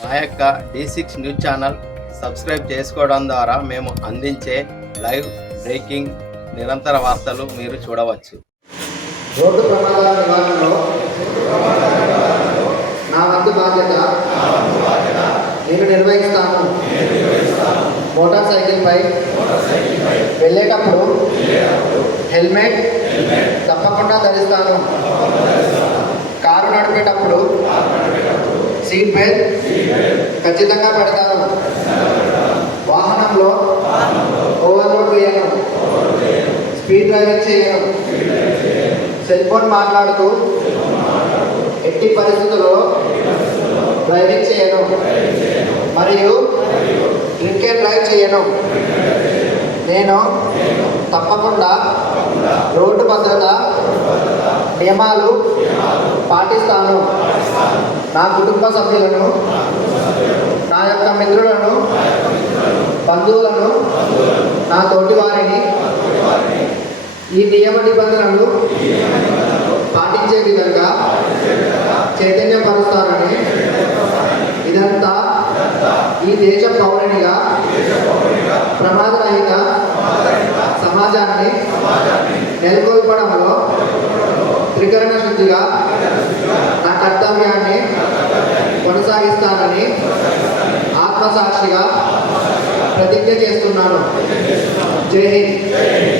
మా యొక్క D six news channel subscribe చేసుకోవడం ద్వారా మేము అందించే లైవ్ బ్రేకింగ్ నిరంతర వార్తలు మీరు చూడవచ్చు. రోడ్డు ప్రమాదాల నివారణలో నా వంతు బాధ్యత నేను నిర్వహిస్తాను. మోటార్ సైకిల్పై వెళ్ళేటప్పుడు హెల్మెట్ తప్పకుండా ధరిస్తాను. Seat belt? ఖచ్చితంగా పెడతాను. వాహనంలో? ఓవర్లోడ్ చేయను. స్పీడ్ డ్రైవింగ్ చేయను. సెల్ ఫోన్ మాట్లాడుతూ ఎట్టి పరిస్థితుల్లో డ్రైవింగ్ చేయను. మరియు డ్రింక్ అండ్ డ్రైవ్ చేయను. నేను తప్పకుండా రోడ్డు భద్రత నియమాలు పాటిస్తాను. నా కుటుంబ సభ్యులను నా యొక్క మిత్రులను బంధువులను నా తోటి వారిని ఈ నియమ నిబంధనలు పాటించే విధంగా చైతన్యపరుస్తానని ఇదంతా ఈ దేశ పౌరునిగా ప్రమాదరహిత సమాజాన్ని నెలకొల్పడంలో త్రికరణ శుద్ధిగా నా కర్తవ్యాన్ని కొనసాగిస్తానని ఆత్మసాక్షిగా ప్రతిజ్ఞ చేస్తున్నాను. జై హింద్.